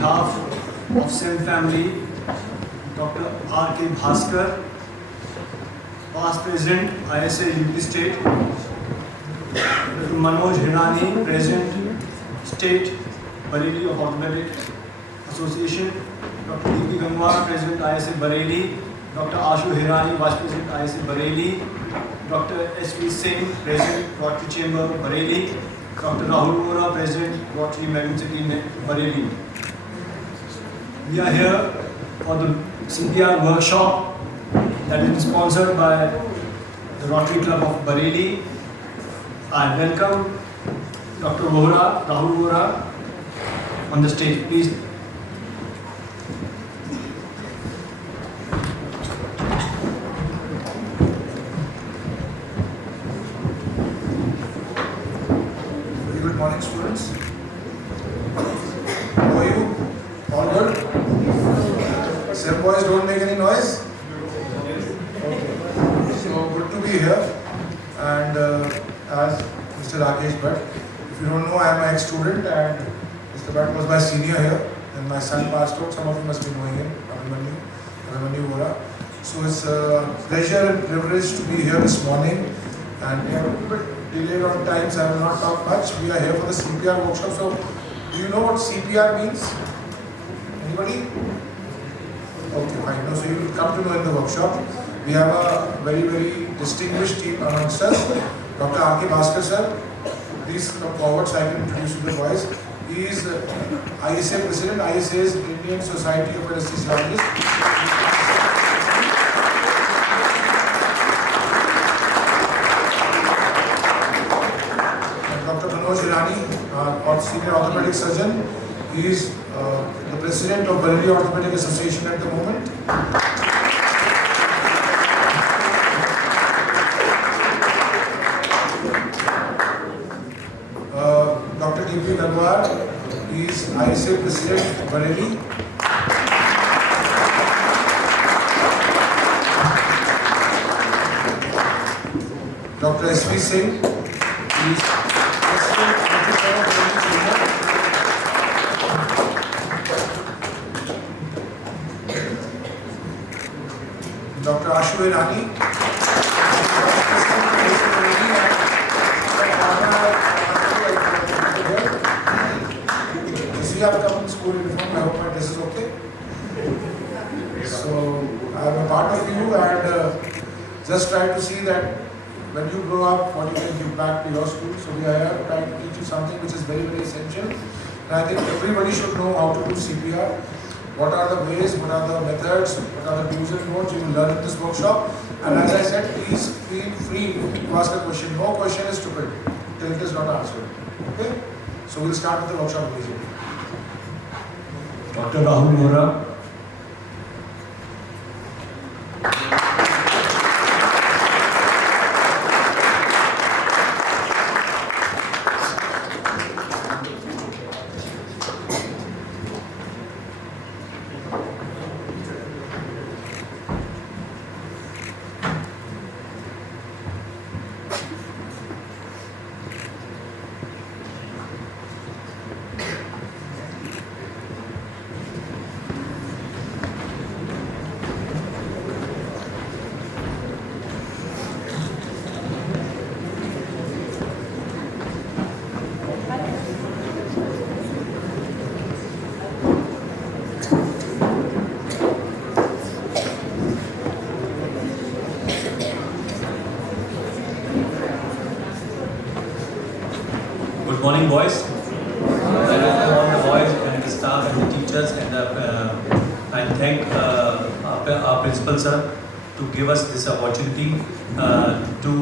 behalf of SEM family, Dr. R.K. Bhaskar, past President, ISA UP State, Dr. Manoj Hirani, President, State, Bareilly of Orthopedic Association, Dr. D.P. Gangwar, President, ISA Bareilly, Dr. Ashu Hirani, Vice President, ISA Bareilly, Dr. S.V. Singh, President, Rotary Chamber, Bareilly, Dr. Rahul Vora, President, Rotary Magnet Bareilly. We are here for the CPR workshop that is sponsored by the Rotary Club of Bareilly. I welcome Dr. Vora, Rahul Vora, on the stage, please. Good morning, students. How are you? All good? SEM boys don't make any noise? Okay. So good to be here. And as Mr. Rakesh Bhatt, if you don't know, I am an ex-student and Mr. Bhatt was my senior here. And my son passed out. Some of you must be knowing him, Abhimanyu Vora. So it's a pleasure and privilege to be here this morning. And we are a little bit delayed on time, so I will not talk much. We are here for the CPR workshop. So, do you know what CPR means? Anybody? Okay, fine. No, so you will come to know in the workshop. We have a very, very distinguished team amongst us. Dr. R.K. Bhaskar sir, please come forward so I can introduce you the boys. He is ISA President. ISA is Indian Society of Anesthesiologists. Our senior orthopedic surgeon. He is the president of Bareilly Orthopedic Association at the moment. Dr. D.P. Gangwar, he is ISA president Bareilly. Dr. S.V. Singh, he is Dr. Ashu Hirani, you have come in school uniform. I hope my dress is okay. So I am a part of you and just try to see that when you grow up, what you can give back to your school. So we are here trying to teach you something which is very, very essential. And I think everybody should know how to do CPR. What are the ways, what are the methods, what are the do's and don'ts you will learn in this workshop. And as I said, please feel free to ask a question. No question is stupid till it is not answered. Okay? So we'll start with the workshop immediately. Dr. Rahul Vora. Good morning, boys. Welcome all the boys and the staff and the teachers and I thank our principal sir to give us this opportunity to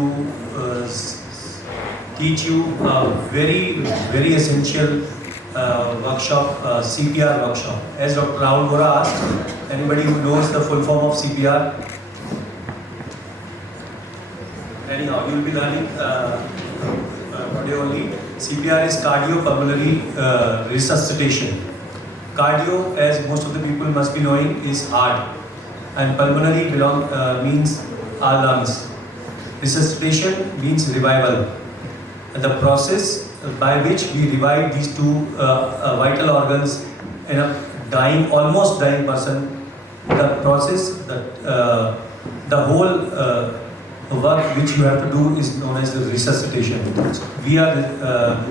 teach you a very essential workshop, CPR workshop. As Dr. Rahul Vora asked, anybody who knows the full form of CPR? Anyhow, you will be learning today only. CPR is cardiopulmonary resuscitation. Cardio, as most of the people must be knowing, is heart, and pulmonary means our lungs. Resuscitation means revival. And the process by which we revive these two vital organs in a dying, almost dying person, the process, the whole work which you have to do is known as the resuscitation. We are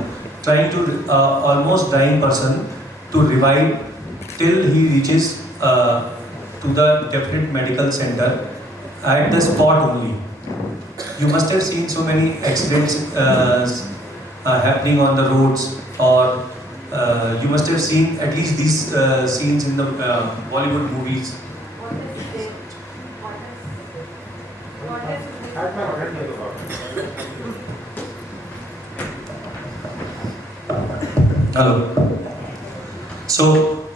trying to almost dying person to revive till he reaches to the definite medical center at the spot only. You must have seen so many accidents happening on the roads, or you must have seen at least these scenes in the Bollywood movies. Hello. So,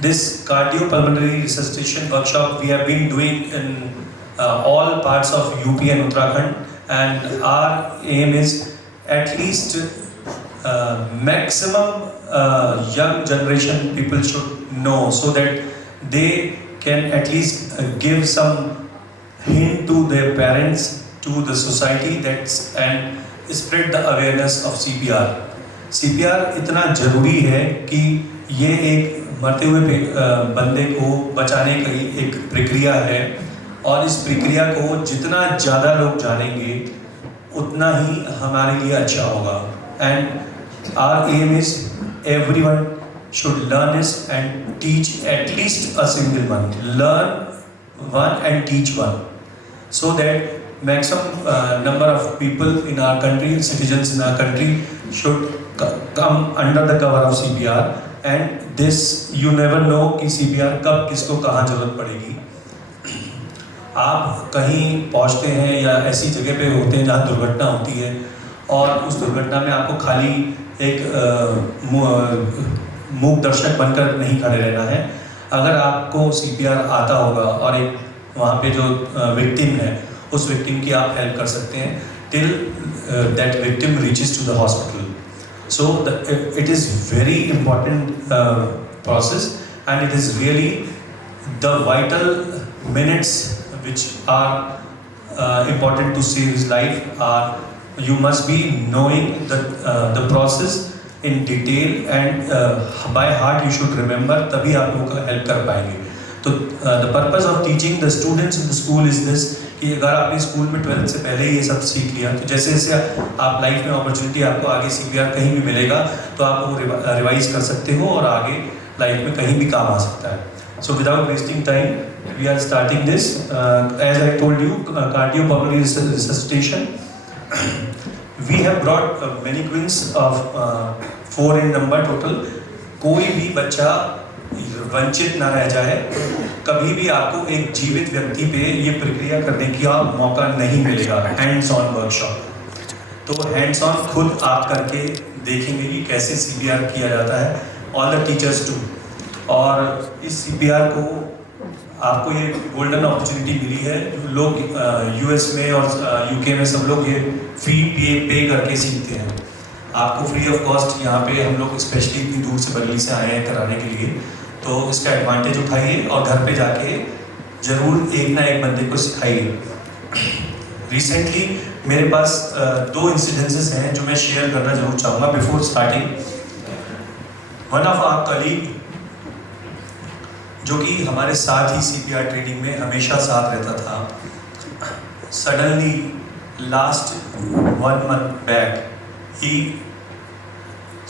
this cardiopulmonary resuscitation workshop we have been doing in all parts of UP and Uttarakhand, and our aim is at least maximum young generation people should know, so that they can at least give some hint to their parents, to the society, that's and spread the awareness of CPR. CPR इतना ज़रूरी है कि ये एक मरते हुए बंदे को बचाने की एक प्रक्रिया है, और इस प्रक्रिया को जितना ज़्यादा लोग जानेंगे उतना ही हमारे लिए अच्छा होगा. And our aim is everyone should learn this and teach at least a single one. Learn one and teach one, so that maximum number of people in our country, citizens in our country, should come under the cover of CPR. And this you never know कि CPR कब किसको कहाँ जरूरत पड़ेगी. आप कहीं पहुँचते हैं या ऐसी जगह पे होते हैं जहाँ दुर्घटना होती है, और उस दुर्घटना में आपको खाली एक मूक दर्शक बनकर नहीं खड़े रहना है. अगर आपको CPR आता होगा और एक वहाँ पे जो विक्टिम है उस विक्टिम की आप हेल्प कर सकते हैं till that victim reaches to the hospital. So it is very important process, and it is really the vital minutes which are important to save his life. You must be knowing the process in detail, and by heart you should remember, तभी आप लोग help कर पाएंगे. तो the purpose of teaching the students in the school is this, कि अगर आपने school में 12th से पहले ये सब सीख लिया, तो जैसे जैसे आप लाइफ में अपॉर्चुनिटी आपको आगे CPR कहीं भी मिलेगा तो आप वो रिवाइज कर सकते हो और आगे लाइफ में कहीं भी काम आ सकता है. So without wasting time, we are starting this. As I told you, cardiopulmonary resuscitation. We have brought mannequins of 4 in number total. कोई भी बच्चा वंचित ना रह जाए. कभी भी आपको एक जीवित व्यक्ति पे ये प्रक्रिया करने का मौका नहीं मिलेगा. Hands on workshop. तो हैंड्स ऑन खुद आप करके देखेंगे कि कैसे CPR किया जाता है. All the teachers too. और इस CPR को आपको ये गोल्डन अपॉर्चुनिटी मिली है. लोग US में और UK में सब लोग ये फी पे करके सीखते हैं. आपको फ्री ऑफ कॉस्ट यहाँ पे हम लोग स्पेशली इतनी दूर से बरेली से आए हैं कराने के लिए. तो इसका एडवांटेज उठाइए और घर पे जाके ज़रूर एक ना एक बंदे को सिखाइए. रिसेंटली मेरे पास 2 इंसिडेंसेस हैं जो मैं शेयर करना जरूर चाहूँगा before starting. One of our colleague जो कि हमारे साथ ही CPR ट्रेनिंग में हमेशा साथ रहता था, suddenly last 1 month back he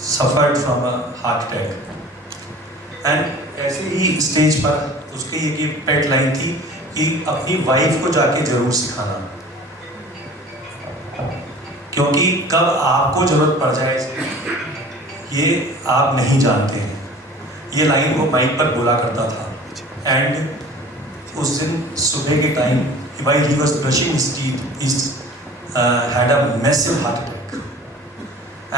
suffered from a heart attack. And ऐसे ही स्टेज पर उसकी एक पेट लाइन थी कि अपनी वाइफ को जाके जरूर सिखाना, क्योंकि कब आपको जरूरत पड़ जाए ये आप नहीं जानते हैं. ये लाइन वो माइक पर बोला करता था. एंड उस दिन सुबह के time while he was brushing his teeth, he had a massive heart attack,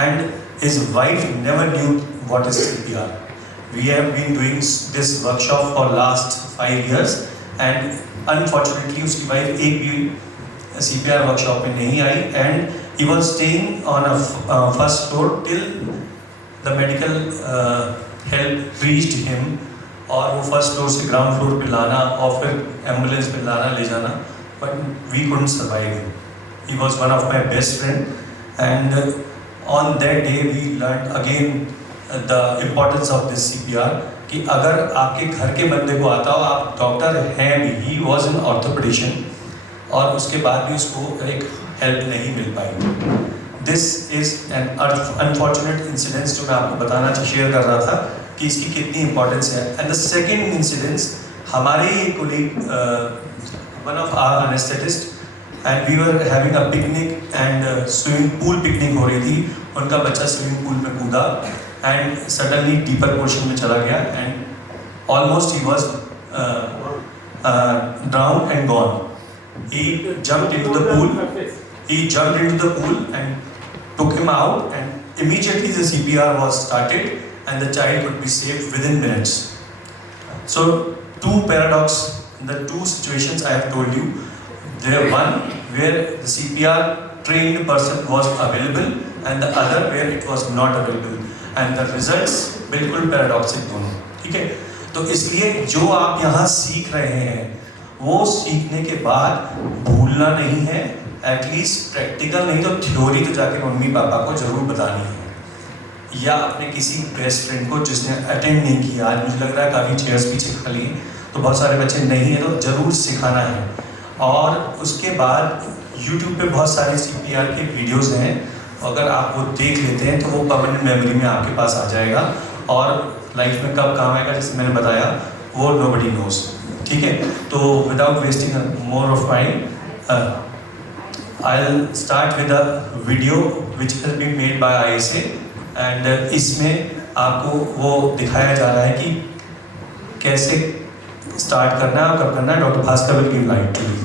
and his wife never knew what is CPR. We have been doing this workshop for last 5 years, and unfortunately उसकी wife एक भी CPR workshop में नहीं आई, and he was staying on a first floor till the medical help reached him. और वो first floor से ground floor पे लाना और फिर एम्बुलेंस पे लाना ले जाना, but we couldn't survive him. He was one of my best friend, and on that day we learn again the importance of this CPR कि अगर आपके घर के बंदे को आता हो, आप डॉक्टर हैं भी, ही वॉज एन ऑर्थोपेडिशियन, और उसके बाद भी उसको एक हेल्प नहीं मिल पाई। This is an unfortunate incidence जो मैं आपको बताना शेयर कर रहा था कि इसकी कितनी इंपॉर्टेंस है। एंड द सेकेंड इंसिडेंस, हमारे colleague one of our anaesthetist, and we were having a picnic and swimming pool picnic हो रही थी। उनका बच्चा स्विमिंग पूल में कूदा एंड सडनली डीपर पोर्शन में चला गया and almost he was ड्राउन्ड and gone. He jumped into the pool and took him out, and immediately the CPR was started and the child could be saved within minutes. So two paradox in the two situations I have told you. There one where the CPR trained person was available and the other where it was not available, and the results बिल्कुल पैराडॉक्सिक दोनों, ठीक है। तो इसलिए जो आप यहाँ सीख रहे हैं वो सीखने के बाद भूलना नहीं है, एटलीस्ट प्रैक्टिकल नहीं तो थ्योरी तो जाके मम्मी पापा को जरूर बतानी है, या अपने किसी बेस्ट फ्रेंड को जिसने अटेंड नहीं किया। आज मुझे लग रहा है काफ़ी चेयर्स पीछे खाली हैं तो बहुत सारे बच्चे नहीं हैं, तो ज़रूर सिखाना है। और उसके बाद YouTube पे बहुत सारे CPR के वीडियोज़ हैं, अगर आप वो देख लेते हैं तो वो परमानेंट मेमोरी में आपके पास आ जाएगा, और लाइफ में कब काम आएगा जैसे मैंने बताया वो नोबडी नोज, ठीक है। तो without wasting more of time, I'll start with a video which has been made by ISA, and इसमें आपको वो दिखाया जा रहा है कि कैसे स्टार्ट करना है और कब करना है। Doctor Bhaskar will give light to you.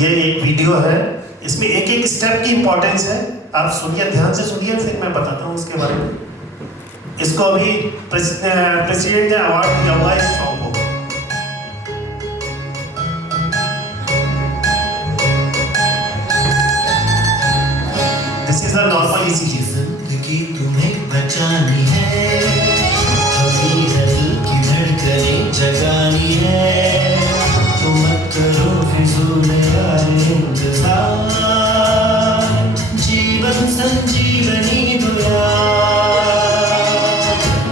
ये एक वीडियो है, इसमें एक एक स्टेप की इंपॉर्टेंस है, आप सुनिए, ध्यान से सुनिए, फिर मैं बताता हूँ उसके बारे में। इसको अभी प्रेसिडेंट ने अवार्ड दिया हुआ है इस सॉन्ग को। This is the normal ECG। जिंदगी तुम्हें बचानी है, अभी दिल की धड़कनें जगानी है, तो मत करो फिजूल यार इंतजार, जीवन संजीवनी दो यार,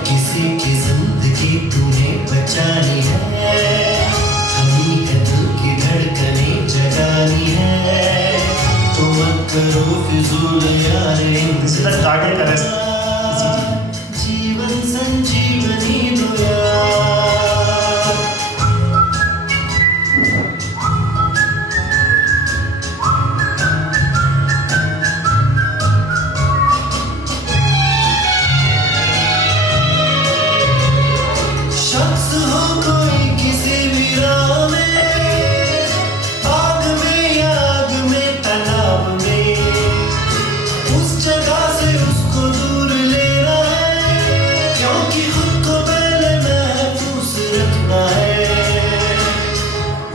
किसी की जिंदगी तुम्हें बचानी है, अभी दिल की धड़कनें जगानी है, तो मत करो फिजूल यार इंतजार, कार्डियक अरेस्ट जीवन संजीवनी दो यार। शख्स हो कोई किसी भी राह में, आग में या आग में तनाव में, उस जगह से उसको दूर लेना है, क्योंकि खुद को पहले महफूज रखना है।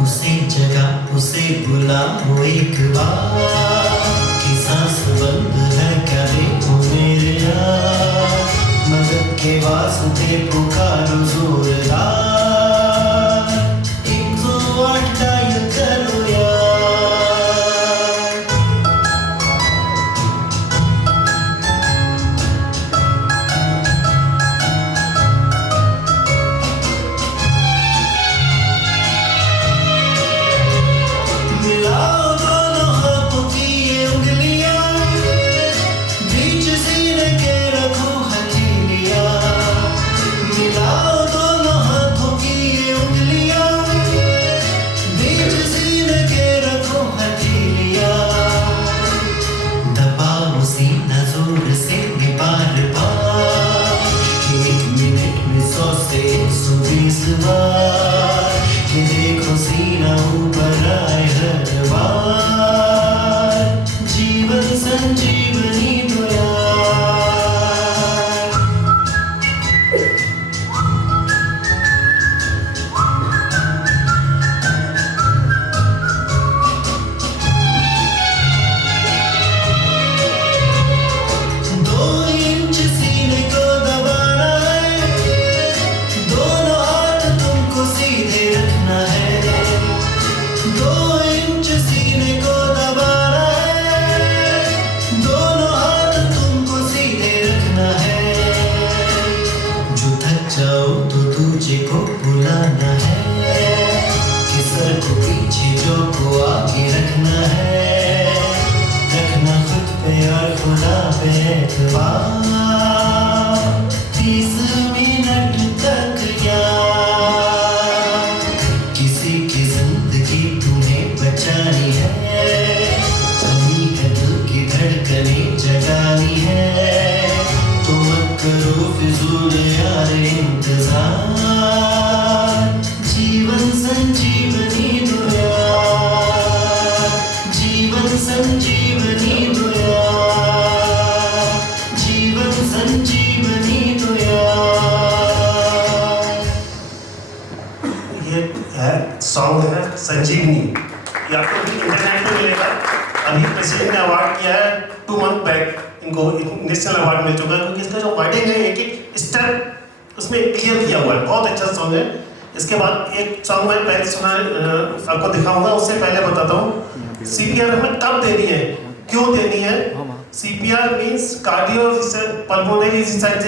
उसी जगह उसे बुलाओ एक बार, कि सांस बंद है करे तो मेरे यार, मदद के वास्ते पुकारो जोरदार, 108 डायल करो यार। मिलाओ दोनों हाथों की ये उंगलियां, बीच सीने के रखो हथेलियां, मिलाओ दोनों हाथों की सोचों को आगे रखना है, रखना खुद पे और खुदा पे एतबार। 30 मिनट तक यार किसी की जिंदगी तूने बचानी है, थमी है दिल की धड़कनें जगानी है, तो मत करो फिजूल यार इंतजार। जीवन संजीवनी दो यार, जीवन संजीवनी दो यार, जीवन संजीवनी दो यार। ये सॉन्ग है संजीवनी, ये आपको भी इंटरनेट पे मिलेगा। अभी प्रेसिडेंट ने अवार्ड किया है 2 मंथ बैक, इनको नेशनल अवार्ड मिल चुका है, क्योंकि इसका जो वर्डिंग है एक एक स्टेप उसमें क्लियर किया हुआ है। बहुत अच्छा सॉन्ग है। इसके बाद एक सॉन्ग मैं पहले सुना आपको दिखाऊंगा, उससे पहले बताता हूँ सीपीआर हमें कब देनी है, क्यों देनी है। CPR means cardio pulmonary research,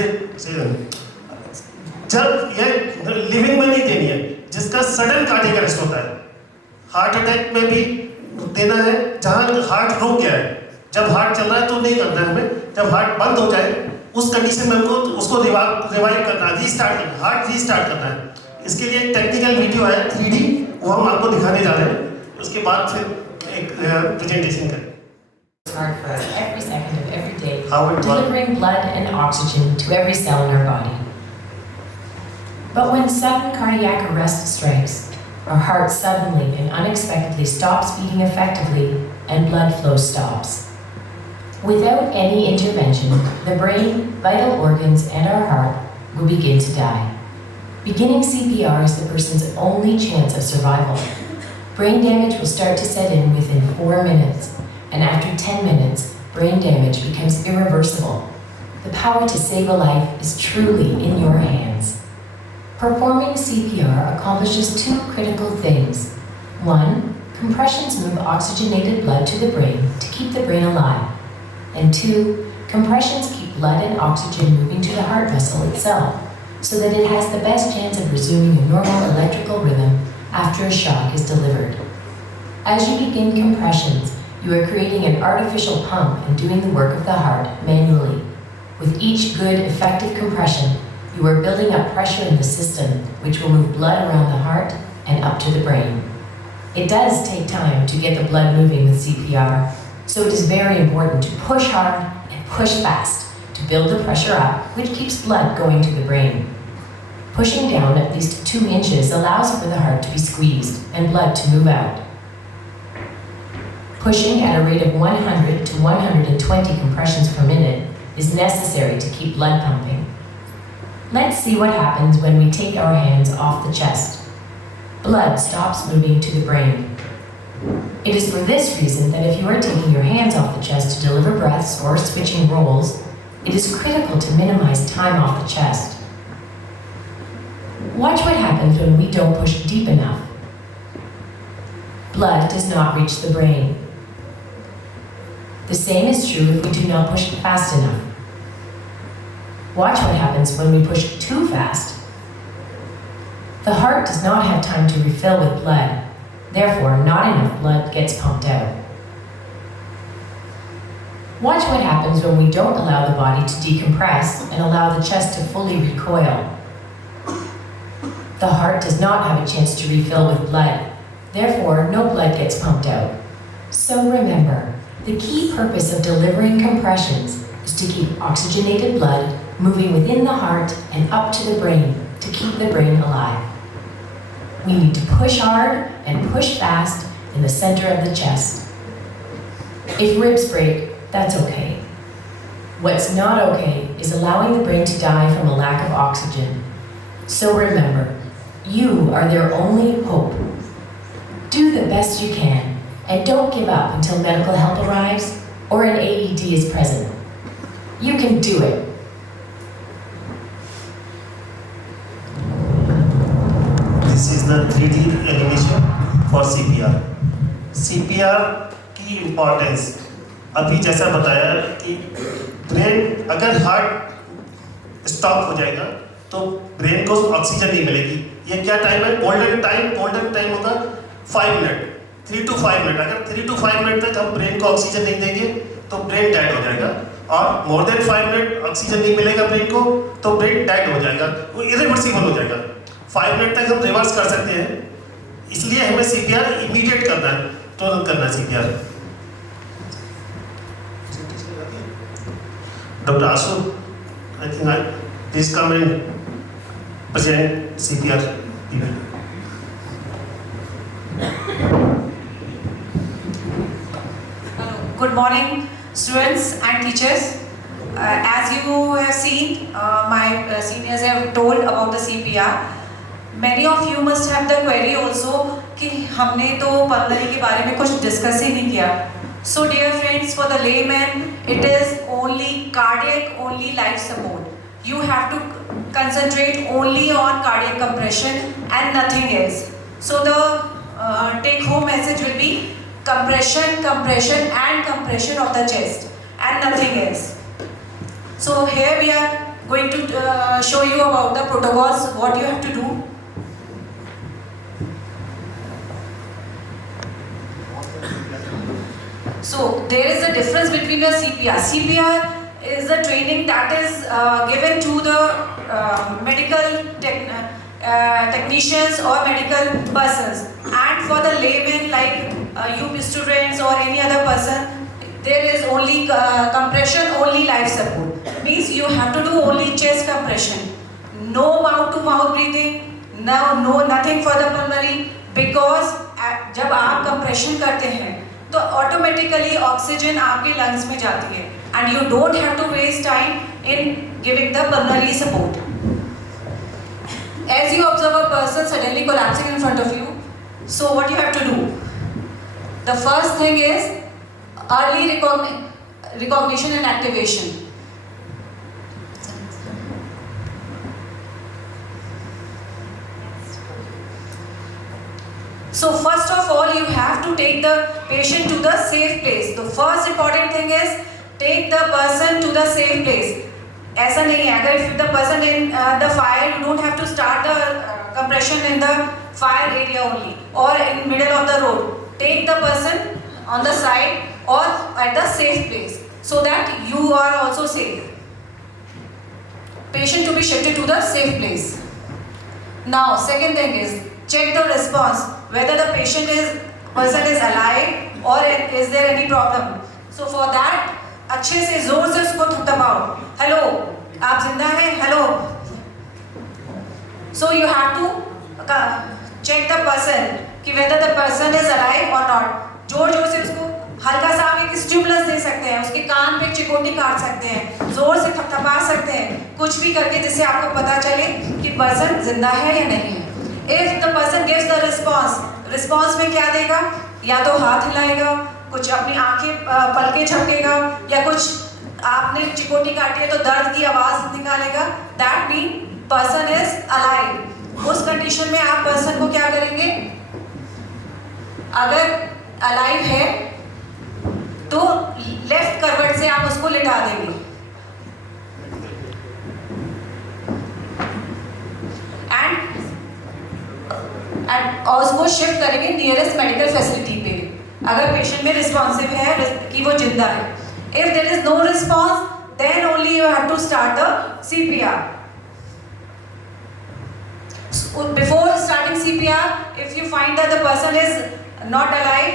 जब ये लिविंग में नहीं देनी है, जिसका सडन कार्डियक अरेस्ट होता है। हार्ट अटैक में भी देना है जहां हार्ट रुक गया है, जब हार्ट चल रहा है तो नहीं करना है हमें, जब हार्ट बंद हो जाए उस कंडीशन में हमको उसको रिवाइव करना है, रीस्टार्ट करना, हार्ट रीस्टार्ट करना है। इसके लिए एक टेक्निकल वीडियो है 3D, वो हम आपको दिखाने जा रहे हैं। उसके बाद फिर एक प्रेजेंटेशन करें। Heart for us every second of every day, How it works. delivering blood and oxygen to every cell in our body. But when sudden cardiac arrest strikes, our heart suddenly and unexpectedly stops beating effectively and blood flow stops. Without any intervention, the brain, vital organs, and our heart will begin to die. Beginning CPR is the person's only chance of survival. Brain damage will start to set in within 4 minutes, and after 10 minutes, brain damage becomes irreversible. The power to save a life is truly in your hands. Performing CPR accomplishes 2 critical things. 1, compressions move oxygenated blood to the brain to keep the brain alive. And 2, compressions keep blood and oxygen moving to the heart muscle itself, so that it has the best chance of resuming a normal electrical rhythm after a shock is delivered. As you begin compressions, you are creating an artificial pump and doing the work of the heart manually. With each good, effective compression, you are building up pressure in the system, which will move blood around the heart and up to the brain. It does take time to get the blood moving with CPR, so it is very important to push hard and push fast to build the pressure up, which keeps blood going to the brain. Pushing down at least 2 inches allows for the heart to be squeezed and blood to move out. Pushing at a rate of 100 to 120 compressions per minute is necessary to keep blood pumping. Let's see what happens when we take our hands off the chest. Blood stops moving to the brain. It is for this reason that if you are taking your hands off the chest to deliver breaths or switching roles, it is critical to minimize time off the chest. Watch what happens when we don't push deep enough. Blood does not reach the brain. The same is true if we do not push fast enough. Watch what happens when we push too fast. The heart does not have time to refill with blood, therefore not enough blood gets pumped out. Watch what happens when we don't allow the body to decompress and allow the chest to fully recoil. The heart does not have a chance to refill with blood, therefore no blood gets pumped out. So remember, the key purpose of delivering compressions is to keep oxygenated blood moving within the heart and up to the brain to keep the brain alive. We need to push hard and push fast in the center of the chest. If ribs break, that's okay. What's not okay is allowing the brain to die from a lack of oxygen. So remember, you are their only hope. Do the best you can, and don't give up until medical help arrives or an AED is present. You can do it. This is the 3D animation for CPR. CPR की importance अभी जैसा बताया कि brain अगर heart stop हो जाएगा तो brain को ऑक्सीजन नहीं मिलेगी। ये क्या टाइम है? गोल्डन टाइम होगा 5 मिनट। 3 to 5 मिनट, अगर 3 to 5 मिनट तक हम ब्रेन को ऑक्सीजन नहीं देंगे तो ब्रेन डेड हो जाएगा, और मोर देन 5 मिनट ऑक्सीजन नहीं मिलेगा ब्रेन को तो ब्रेन डेड हो जाएगा, वो इरिवर्सिबल हो जाएगा। 5 मिनट तक हम रिवर्स कर सकते हैं, इसलिए हमें सीपीआर इमीडिएट करना है, तुरंत करना है CPR. Doctor Ashu, I think I please come and present CPR. Good morning, students and teachers. As you have seen, my seniors have told about the CPR. Many of you must have the query also कि हमने तो pulmonary के बारे में कुछ discuss ही नहीं किया. So dear friends, for the layman, it is only cardiac, only life support. You have to concentrate only on cardiac compression and nothing else. So the take-home message will be compression, compression and compression of the chest and nothing else. So here we are going to show you about the protocols, what you have to do. So there is a difference between the CPR. CPR is the training that is given to the medical technicians or medical persons, and for the laymen like you students or any other person, there is only compression, only life support. Means you have to do only chest compression, no mouth to mouth breathing, no nothing for the pulmonary, because जब आप compression करते हैं तो automatically oxygen आपके lungs में जाती है, and you don't have to waste time in giving the pulmonary support. As you observe a person suddenly collapsing in front of you, so what you have to do? The first thing is early recognition and activation. So first of all, you have to take the patient to the safe place. The first important thing is take the person to the safe place. ऐसा नहीं है, अगर if the person in the fire, you don't have to start the compression in the fire area only or in middle of the road. Take the person on the side or at the safe place so that you are also safe. Patient to be shifted to the safe place. Now, second thing is check the response, whether the person is alive or is there any problem. So for that, अच्छे से जोर से उसको दबाओ. Hello, आप जिंदा हैं? Hello. So you have to check the person कि whether the person is alive or not. जोर जोर से उसको हल्का सा आप एक स्टिमुलस दे सकते हैं, उसके कान पे चिकोटी काट सकते हैं, जोर से थपथपा सकते हैं, कुछ भी करके जिससे आपको पता चले कि पर्सन जिंदा है या नहीं है. If the person gives the response में क्या देगा? या तो हाथ हिलाएगा, कुछ अपनी आंखें पलके झपकेगा, या कुछ आपने चिकोटी काटी है तो दर्द की आवाज निकालेगा. That means person is alive. उस कंडीशन में आप पर्सन को क्या करेंगे? अगर अलाइव है तो लेफ्ट करवट से आप उसको लिटा देंगे और उसको शिफ्ट करेंगे नियरेस्ट मेडिकल फैसिलिटी पे, अगर पेशेंट में रिस्पॉन्सिव है कि वो जिंदा है. If there is no response, then only you have to start the CPR. Before starting CPR, if you find that the person is not alive,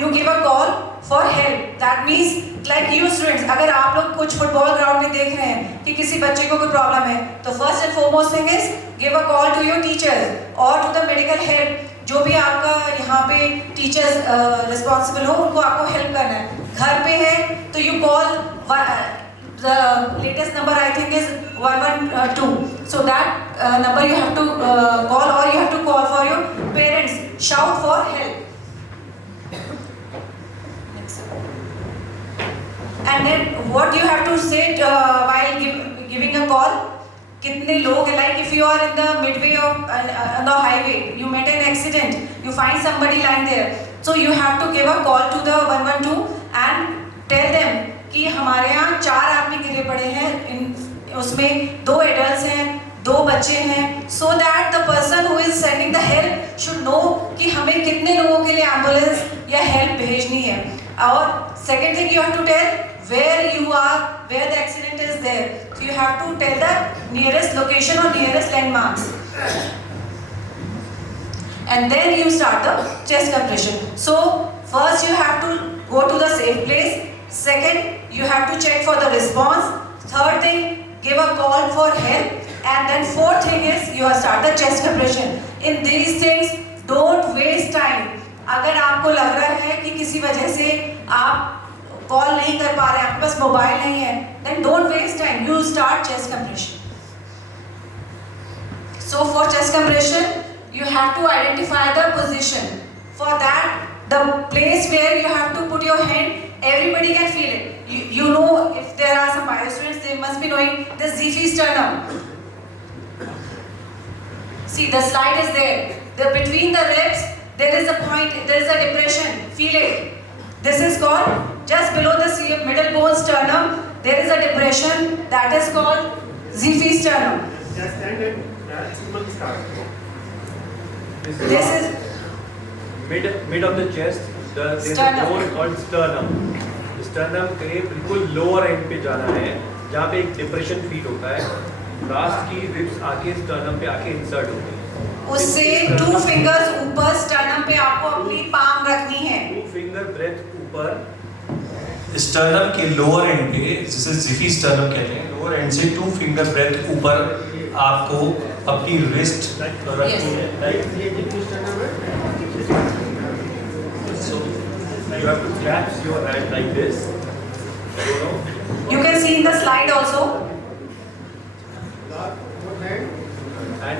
you give a call for help. That means like you students, अगर आप लोग कुछ football ground में देख रहे हैं कि किसी बच्चे को कोई प्रॉब्लम है, तो first and foremost thing is give a call to your teachers और टू द मेडिकल हेल्प. जो भी आपका यहाँ पे टीचर्स रिस्पॉन्सिबल हो, उनको आपको हेल्प करना है. घर पे है तो you call the latest number I think is 112. So that number you have to call, or you have to call for your parents. Shout for help. And then what you have to say while giving a call. कितने लोग हैं, like if you are in the midway of on the highway, you met an accident, you find somebody lying there, so you have to give a call to the 112 and tell them कि हमारे यहाँ 4 आदमी गिरे पड़े हैं, उसमें 2 adults हैं, 2 बच्चे हैं, so that the person who is sending the help should know कि हमें कितने लोगों के लिए एम्बुलेंस या हेल्प भेजनी है. और second thing you have to tell where you are, where the accident is there. So you have to tell the nearest location or nearest landmarks. And then you start the chest compression. So first you have to go to the safe place. Second, you have to check for the response. Third thing, give a call for help. And then fourth thing is you start the chest compression. In these things, don't waste time. अगर आपको लग रहा है कि किसी वजह से आप कॉल नहीं कर पा रहे हैं, आपके पास मोबाइल नहीं है, then don't waste time. You start chest compression. So for chest compression, you have to identify the position. For that, the place where you have to put your hand, everybody can feel it. You know, if there are some bio students, they must be knowing the Xiphi sternum. See, the slide is there. Between the ribs, there is a point, there is a depression. Feel it. This is called, just below the middle bone sternum, there is a depression that is called Xiphi sternum. This is mid of the chest, there is a Sternum. bone called sternum. Sternum के बिल्कुल lower end पे जाना है, जहाँ पे एक depression feel होता है. लास्ट की रिब्स आके sternum पे आके insert होती है. उससे 2 fingers ऊपर sternum पे आपको अपनी palm रखनी है. 2 finger breadth ऊपर. स्टर्नम के लोअर एंड पे, जिसे जिफी स्टर्नम कहते हैं, लोअर एंड से 2 फिंगर ब्रेथ ऊपर आपको अपनी रिस्ट रखनी है. So you have to clasp your hand like this. You can see in the slide also. And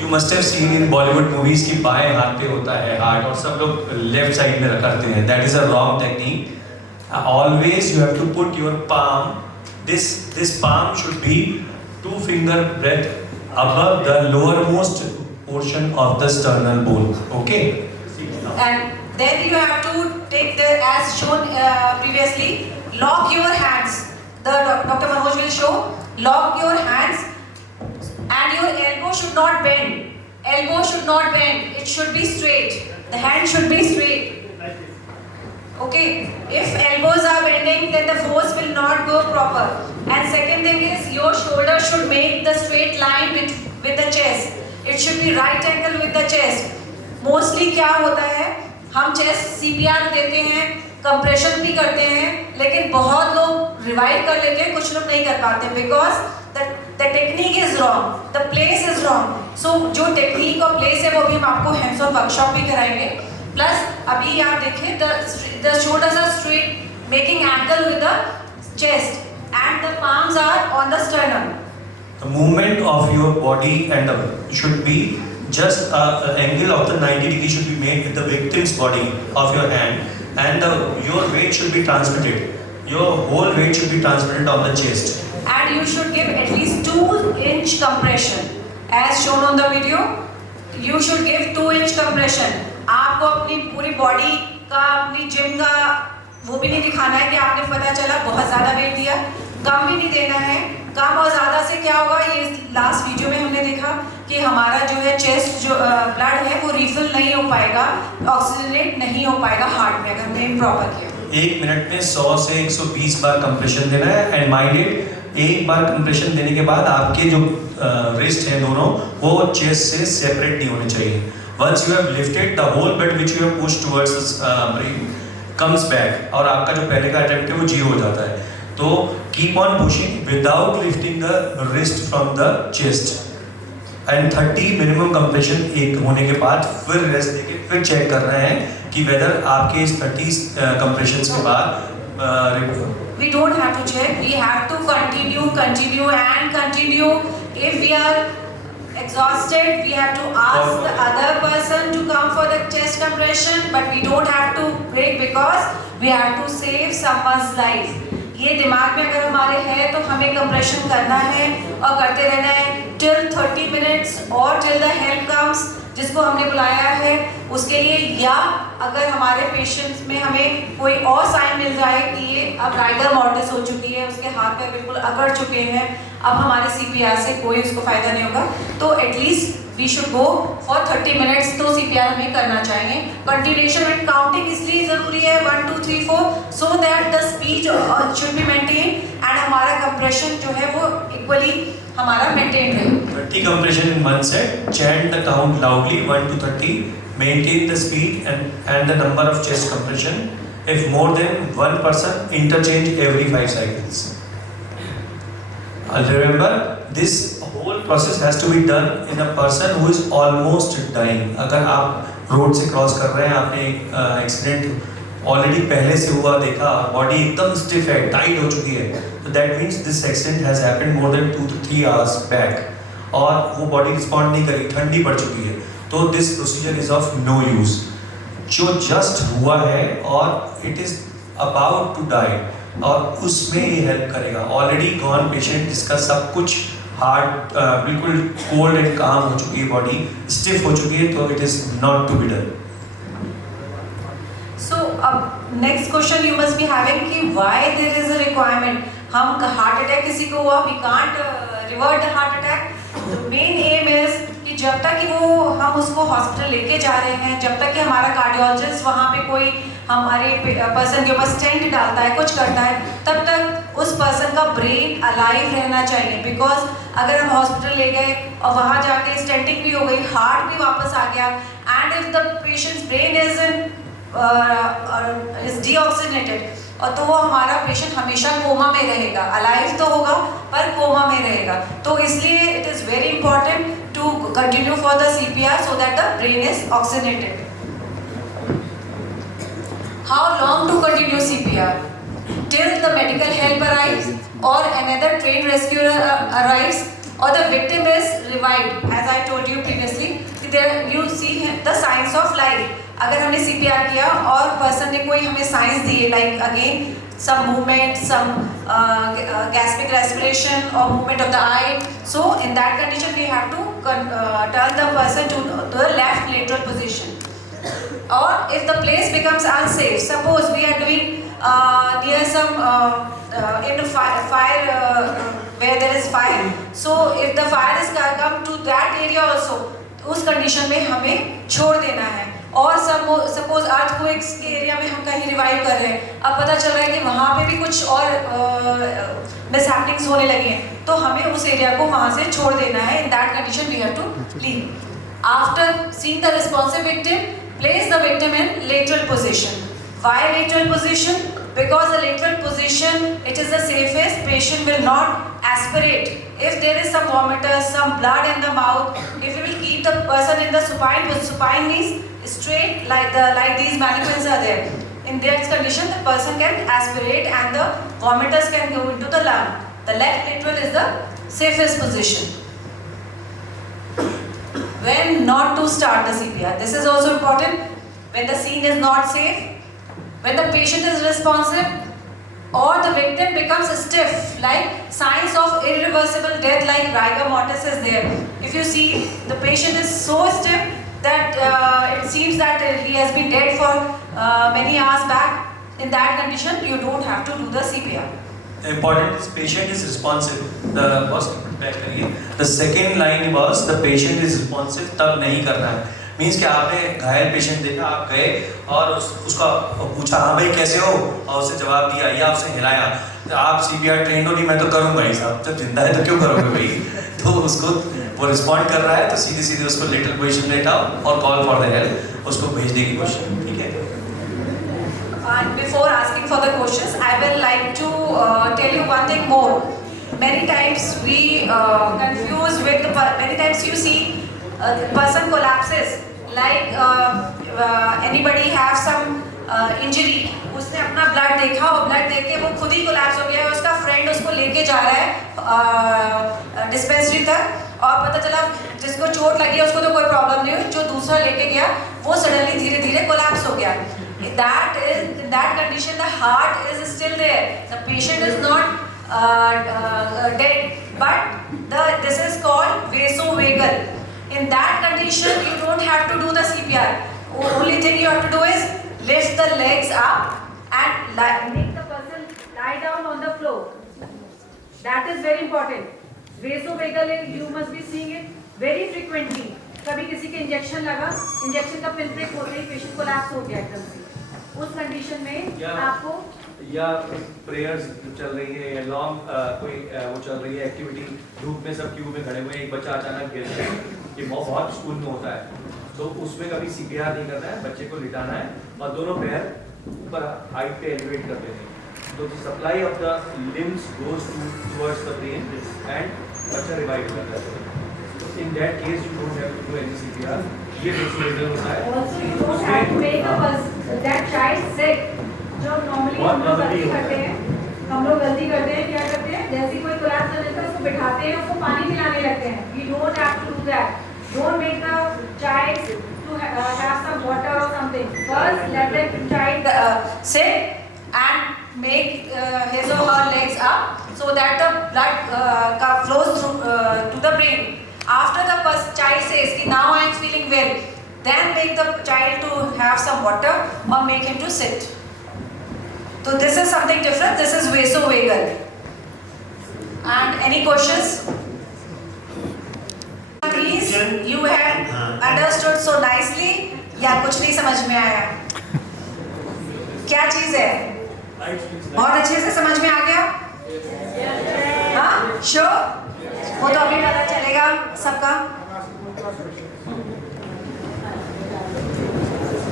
you must have seen in Bollywood movies की बाएं हाथ पे होता है हार्ट और सब लोग लेफ्ट साइड में करते हैं. That is a wrong technique. Always you have to put your palm, this palm should be 2 finger breadth above the lowermost portion of the sternal bone. Okay? And then you have to take the, as shown previously, lock your hands. Dr. Manoj will show. Lock your hands and your elbow should not bend. Elbow should not bend. It should be straight. The hand should be straight. Okay. If elbows are bending, then the force will not go proper. And second thing is your shoulder should make the straight line with the chest. It should be right angle with the chest. Mostly क्या होता है, हम chest CPR देते हैं, compression भी करते हैं, लेकिन बहुत लोग revive कर लेते हैं, कुछ लोग नहीं कर पाते because the technique is wrong, the place is wrong. So जो technique और place है वो भी हम आपको hands on workshop भी कराएंगे. Plus अभी आप देखिए the shoulders are straight, making angle with the chest, and the palms are on the sternum. The movement of your body and should be just angle of the 90 degree should be made with the victim's body of your hand, and your weight should be transmitted. Your whole weight should be transmitted on the chest. And you should give at least 2-inch compression. As shown on the video, you should give 2-inch compression. आपको अपनी पूरी body का, अपनी gym का वो भी नहीं दिखाना है कि आपने पता चला बहुत ज़्यादा वेट दिया, कम भी नहीं देना है. कम और ज़्यादा से क्या होगा, ये लास्ट वीडियो में हमने देखा कि हमारा जो है चेस्ट जो ब्लड है वो रिफिल नहीं हो पाएगा, ऑक्सीजनेट नहीं हो पाएगा हार्ट में अगर हमने इम्प्रॉपर किया. 1 मिनट में 100 से 120 बार कंप्रेशन देना है. एंड माइंडेड, एक बार कंप्रेशन देने के बाद आपके जो रिस्ट है दोनों वो चेस्ट से सेपरेट नहीं होने चाहिए. Once you have lifted the whole bed which you have pushed towards brain comes back, और आपका जो पहले का अटेम्प्ट है वो 0 हो जाता है. तो keep on pushing without lifting the wrist from the chest. And 30 minimum compression एक होने के बाद फिर रेस्ट देके फिर चेक करना है कि वेदर आपके इस 30 कंप्रेशंस के बाद We don't have to check. We have to continue and continue. If we are exhausted, we have to ask the other person to come for the chest compression, but we don't have to break because we have to save someone's life. ये दिमाग में अगर हमारे है तो हमें compression करना है और करते रहना है. till 30 minutes or till the help comes, जिसको हमने बुलाया है उसके लिए, या अगर हमारे पेशेंट्स में हमें कोई और साइन मिल जाए कि ये अब राइगर मॉर्टिस हो चुकी है, उसके हाथ पैर बिल्कुल अकड़ चुके हैं, अब हमारे CPR से कोई उसको फ़ायदा नहीं होगा, तो at least we should go for 30 minutes, तो CPR हमें करना चाहिए। कंटिन्यूएशन एंड काउंटिंग इसलिए ज़रूरी है 1 2 3 4, so that the speech should be maintain and हमारा कंप्रेशन जो है वो इक्वली हमारा मेंटेन रहे। 30 compression in one set, chant the count loudly 1 to 30, maintain the speed and the number of chest compression. If more than one person, interchange every 5 cycles. Remember, this whole process has to be done in a person who is almost dying. अगर आप road से cross कर रहे हैं, आपने एक accident already पहले से हुआ देखा, बॉडी एकदम स्टिफ है, टाइट हो चुकी है, तो that means this accident has happened more than 2 to 3 hours back, और वो बॉडी रिस्पॉन्ड नहीं करी, ठंडी पड़ चुकी है, तो this procedure is of no use. जो जस्ट हुआ है और it is about to die, और उसमें ये हेल्प करेगा। ऑलरेडी गॉन पेशेंट जिसका सब कुछ हार्ट बिल्कुल कोल्ड एंड काम हो चुकी है, बॉडी स्टिफ हो चुकी है, तो it is not to be done. So next question you must be having कि why there is a requirement, हम हार्ट अटैक किसी को हुआ, we can't revert the heart attack. The main aim is कि जब तक कि वो हम उसको हॉस्पिटल लेके जा रहे हैं, जब तक कि हमारा कार्डियोलॉजिस्ट वहाँ पे कोई हमारे पर्सन के ऊपर स्टेंट डालता है, कुछ करता है, तब तक उस पर्सन का ब्रेन अलाइव रहना चाहिए। बिकॉज अगर हम हॉस्पिटल ले गए और वहाँ जाके स्टेंटिंग भी हो गई, हार्ट भी वापस आ गया, and if the patients brain is deoxygenated, और तो वो हमारा पेशेंट हमेशा कोमा में रहेगा, अलाइव तो होगा पर कोमा में रहेगा। तो इसलिए it is very important to continue for the CPR so that the brain is oxygenated. How long to continue CPR? Till the medical help arrives or another trained rescuer arrives or the victim is revived. As I told you previously, there you see the signs of life. अगर हमने CPR किया और person ने कोई हमें science दिए, like again some movement, some gasping respiration or movement of the eye, so in that condition we have to turn the person to the left lateral position. Or if the place becomes unsafe, suppose we are doing near some in fire where there is fire, so if the fire is come to that area also, उस condition में हमें छोड़ देना है। और suppose earthquakes के area में हम कहीं रिवाइव कर रहे हैं, अब पता चल रहा है कि वहाँ पे भी कुछ और मिसहैपनिंग्स होने लगे हैं, तो हमें उस एरिया को वहाँ से छोड़ देना है। In that condition we have to leave. After seeing the responsive victim, place the victim in lateral position. Why lateral position? Because the lateral position, it is the safest. Patient will not aspirate. If there is some vomitus, some blood in the mouth, if we will keep the person in the supine means straight like these mannequins are there. In that condition, the person can aspirate and the vomitus can go into the lung. The left lateral is the safest position. When not to start the CPR. This is also important. When the scene is not safe. When the patient is responsive or the victim becomes stiff, like signs of irreversible death like rigor mortis is there. If you see the patient is so stiff that it seems that he has been dead for many hours back, in that condition you don't have to do the CPR. The important is patient is responsive. The second line was the patient is responsive, तब नहीं करना है। Means कि आपने घायल patient देखा, आप गए और उसका पूछा हाँ भाई कैसे हो, और उसे जवाब दिया या उसे हिलाया, तो आप CPR ट्रेंड हो नहीं, मैं तो करूँगा ही साहब, जब जिंदा है तो क्यों करोगे भाई। तो उसको वो रिस्पॉन्ड कर रहा है तो सीधे सीधे उसको लेटरल पोजीशन लेटाओ और कॉल फॉर द हेल्प, उसको भेजने की कोशिश, ठीक है। And before asking for the questions, I will like to tell you one thing more. Many times we confuse with the many times you see the person collapses. Like anybody have some injury, उसने अपना blood देखा और blood देख के वो खुद ही collapse हो गया है, उसका फ्रेंड उसको लेके जा रहा है डिस्पेंसरी तक, और पता चला जिसको चोट लगी है उसको तो कोई प्रॉब्लम नहीं हुई, जो दूसरा लेके गया वो सडनली धीरे धीरे कोलैप्स हो गया। In that condition the heart is still there, the patient is not dead. But this is called vasovagal. In that condition, you don't have to do the CPR. Only thing you have to do is lift the legs up and make the person lie down on the floor. That is very important. Vasovagal, you must be seeing it very frequently. कभी किसी के injection लगा, injection का pin prick होते ही patient collapse हो गया एकदम से। उस कंडीशन में आपको या प्रेयर्स चल रही है या लॉन्ग कोई वो चल रही है एक्टिविटी, धूप में सब क्यू में खड़े हुए हैं, एक बच्चा अचानक गिर जाए, ये बहुत स्कूल में होता है, तो उसमें कभी सीपीआर नहीं करना है, बच्चे को लिटाना है और दोनों पैर ऊपर हाइट पे एलिवेट कर देने हैं, तो supply of the limbs goes towards the brain and बच्चा रिवाइव करता है। In that case, you don't have to do any CPR. ये vasovagal होता है। Also, you don't have to make that child sick. जो normally हम लोग गलती करते हैं, क्या करते हैं? जैसे कोई कोलैप्स करने पर उसको बिठाते हैं, उसको पानी पिलाने लगते हैं। You don't have to do that. Don't make the child to have some water or something. First, let the child sit and make his or her legs up so that the blood flows through to the brain. After the first child says, now I am feeling well, then make the child to have some water or make him to sit. So this is something different. This is vasovagal. And any questions? Please, you have understood so nicely. या कुछ नहीं समझ में आया? क्या चीज है? बहुत अच्छे से समझ में आ गया? हाँ? Sure? वो तो अभी पता चलेगा सबका।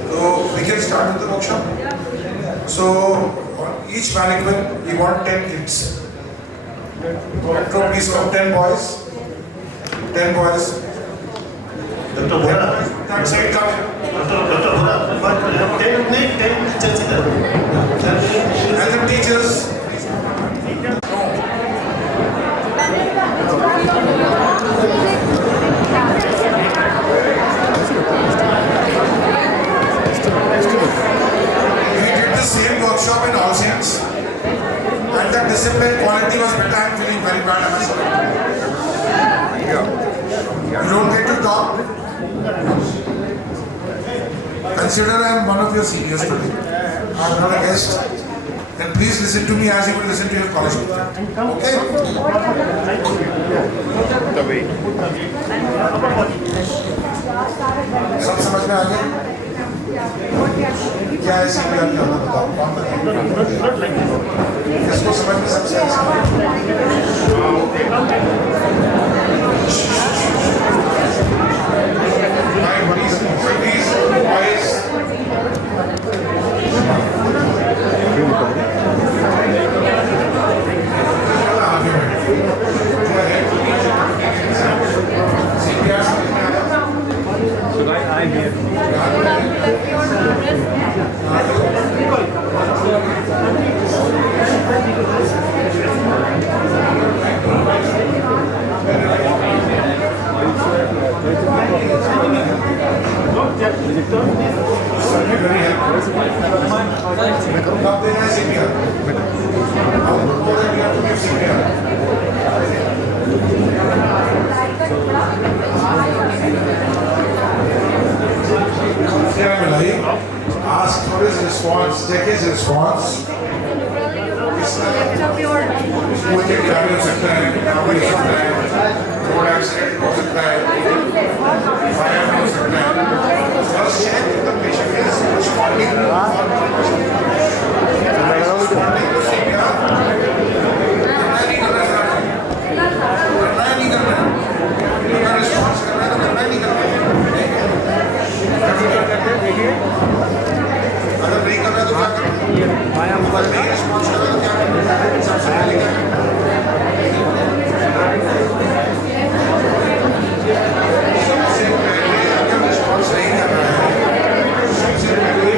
So we can start with the workshop. So on each mannequin we want 10 kids. Metro, please come 10 boys. 10 boys. Doctor Bora, That side come. Doctor Bora, 10 teachers इधर। And the teachers. Same workshop in All Saints, and the discipline quality was better. I'm feeling very bad. I'm sorry. You don't get to talk. Consider I am one of your seniors today. I'm not a guest. Then please listen to me as you will listen to your college teacher. Okay? सब समझ में आ गया? क्या है CPR क्या होता है बताओ, कौन बताएगा? इसको समझ में सबसे ask for his response, check his response. वो चेक जारी हो सकता है, काबू हो सकता है, रोड एक्सीडेंट हो सकता है, फायर हो सकता है। First check if the patient is responding to CPR. करना नहीं करना है, response करना है तो करना नहीं करना है। अगर नहीं कर रहा तो क्या करें? नहीं रिस्पॉन्स कर रहा तो क्या करें? सबसे पहले क्या करें? सबसे पहले अगर रिस्पॉन्स नहीं कर रहा है, सबसे पहले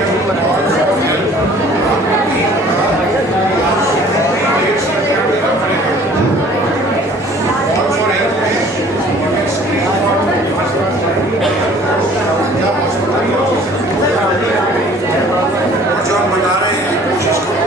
जो हम बता रहे हैं कोशिश करो।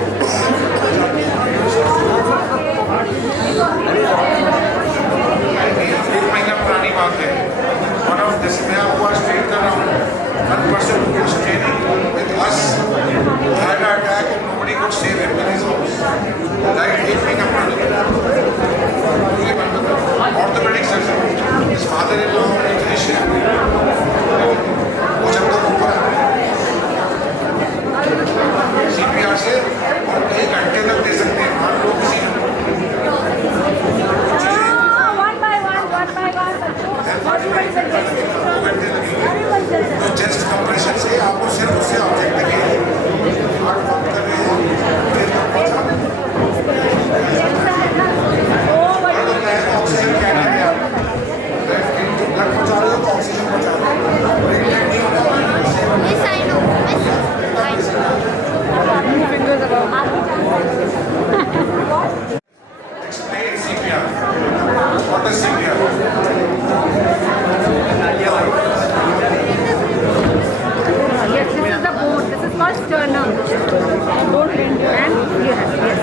Don't bend your hand. You have. Yes.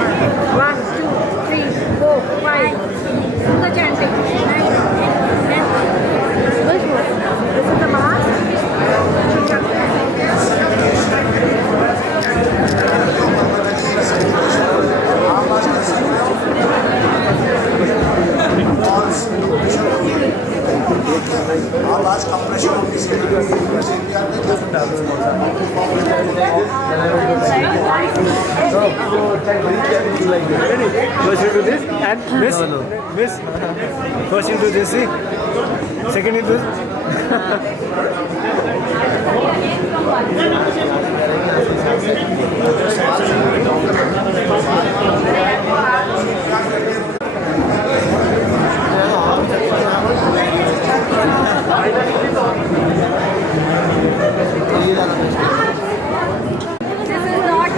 Now. 1, 2, 3, 4, 5. Do the chanting. 9, 10. This is the mask. आप आज कंप्रेशन ऑफ दिस CPR में क्या First you do this and miss. Miss. First you do this, see. Second you do this.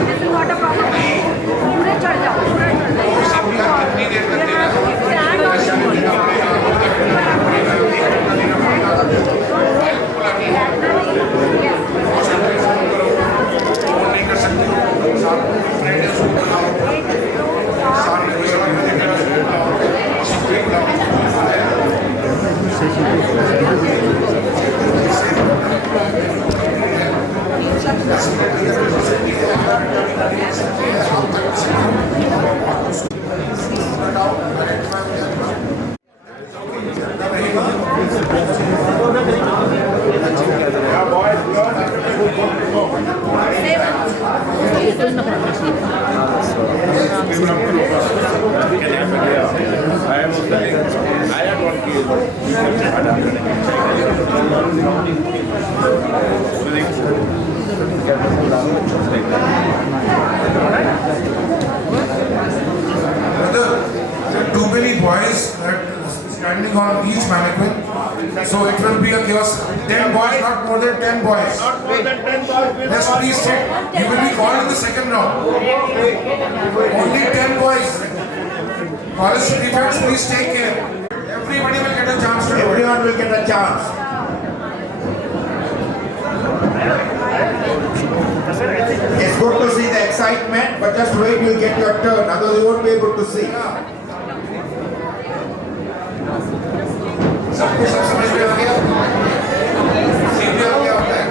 This is not a problem. पूरे चढ़ जाओ. कितनी देर तक देना नहीं कर सकते Too many boys standing on each mannequin, so it will be a chaos. 10 boys, not more than 10 boys. Not more than 10 boys. Let's please sit. You will be called in the second round. Only 10 boys. College prefects, please take care. Everybody will get a chance to do it. Everyone will get a chance. It's good to see the excitement, but just wait, you'll get your turn. Otherwise, you won't be able to see. सबको सब समझ में आ गया? CPR क्या होता है?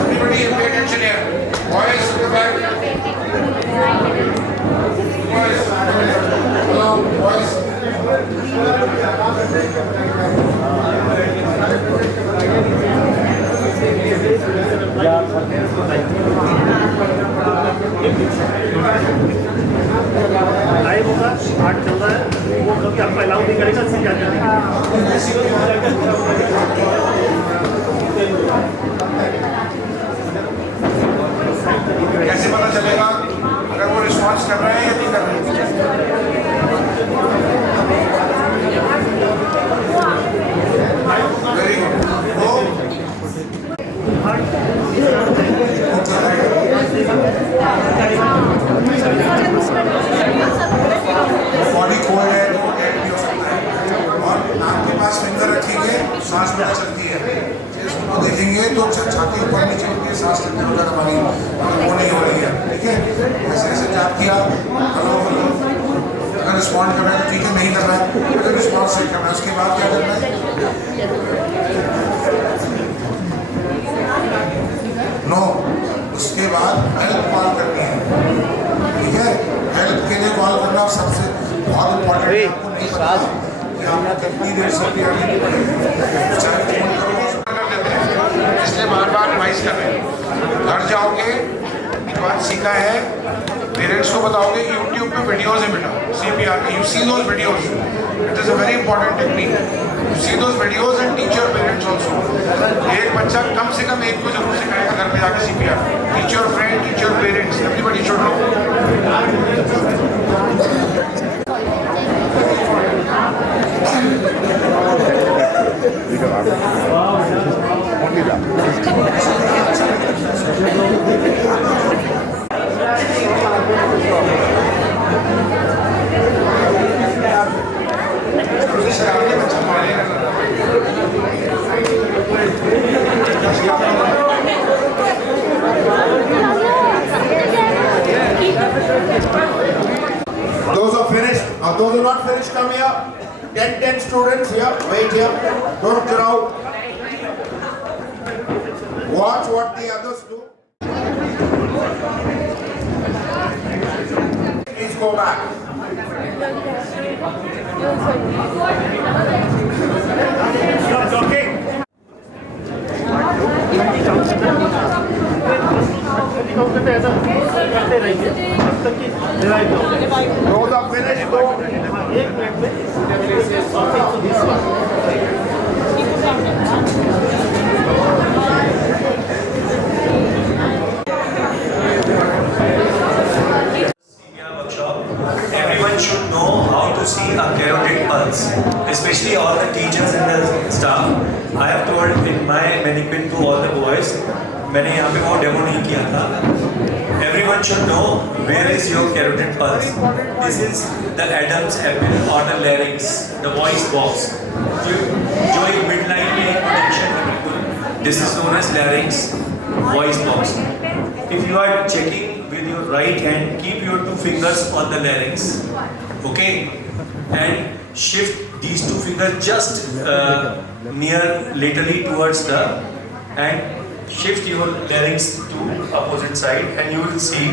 Everybody pay attention here. Boys, to the back. Boys. Hello, boys. Live होगा, art चल रहा है, वो कभी आपको अलाउ नहीं करेगा, इससे क्या करेंगे? कैसे पता चलेगा अगर वो रिस्पॉन्स कर रहे हैं या नहीं कर रहे हैं? Very good. बॉडी कोल्ड है तो भी हो सकता है. और नाक के पास फिंगर रखेंगे, सांस पता चलती है. इसको देखेंगे तो छाती ऊपर नीचे होती है, सांस लेने में ज़्यादा पानी वो नहीं हो रही है. ठीक है, ऐसे ऐसे टैप किया, हेलो हेलो. अगर रिस्पॉन्ड कर रहा है तो ठीक है, नहीं कर रहा है अगर रिस्पॉन्स चेक करना है. उसके बाद क्या करना है? नो, उसके बाद हेल्प कॉल करनी है. ठीक है, हेल्प के लिए कॉल करना सबसे बहुत इम्पोर्टेंट है. आपको नहीं पता कि आपने कितनी देर से भी आगे चाहे फोन करो, इसलिए बार बार रिवाइज कर रहे हैं. घर जाओगे एक बात सीखा है, पेरेंट्स को बताओगे यूट्यूब पे वीडियोस है बेटा CPR के. You see those videos. It is a very important technique. You see those videos and teacher parents also. एक बच्चा कम से कम एक को जरूर सिखाएगा घर पे जाके CPR. Teacher friend, teacher parents, everybody should know. Only that. Those who finished, those who not finished, come here. 10 students here, wait here. Don't crowd. Watch what the others do. Please go back. Stop talking. Those are finished, go. Workshop, everyone should know how to see a carotid pulse, especially all the teachers and the staff. I have told in my mannequin to all the boys, मैंने यहाँ पे वो demo नहीं किया था. Everyone should know where is your carotid pulse. This is the Adam's apple or the larynx, the voice box. जो एक midline में एक connection है बिल्कुल. This is known as larynx, voice box. If you are checking with your right hand, keep your 2 fingers on the larynx, okay, and shift these 2 fingers just near laterally towards the, and shift your larynx to opposite side, and you will see,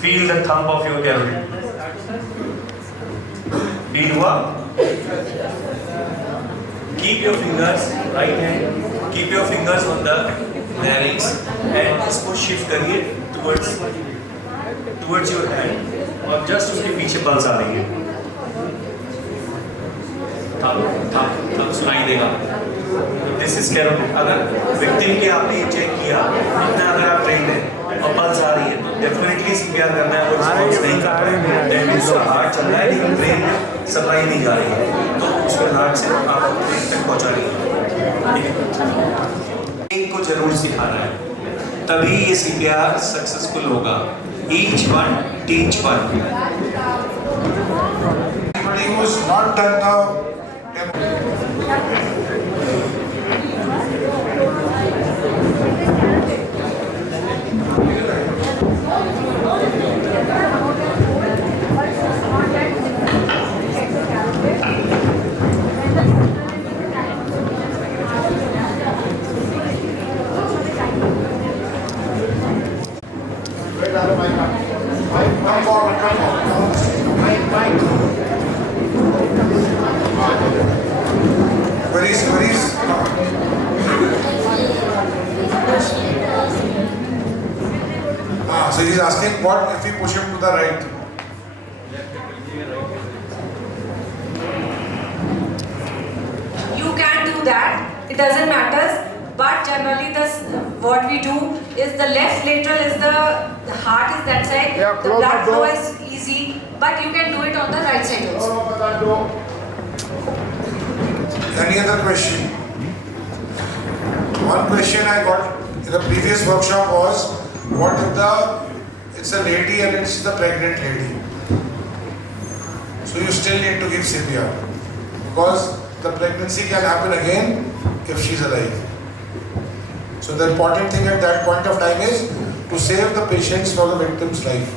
feel the thumb of your carotid. Feel हुआ? Keep your fingers, right hand, keep your fingers on the larynx, and इसको shift करिए towards your hand, और just उसके पीछे pulse आ रही है. थम सुनाई देगा. This is carotid. अगर विक्टिम के आपने ये चेक किया, इतना अगर आप ट्रेन हैं और पल्स आ रही है, तो डेफिनेटली सीपीआर करना है. वो रिस्पॉन्स नहीं कर रहा है, दैट मींस हार्ट चल रहा है लेकिन ब्रेन में सप्लाई नहीं जा रही है, तो उसके हार्ट से आप ब्रेन तक पहुंचा रही है. इनको जरूर सिखाना है, तभी ये सीपीआर सक्सेसफुल होगा. Each one, teach one. Anybody who's not done the come forward. Where is so he's asking what if we push him to the right? You can do that, it doesn't matter, but generally what we do is the left lateral is the heart is that side, Yeah, the close blood the flow door. is easy, but you can do it on the right side also. Any other question? One question I got in the previous workshop was, what if it's a lady and it's the pregnant lady? So you still need to give CPR because the pregnancy can happen again if she's alive. So the important thing at that point of time is to save the patients for the victim's life.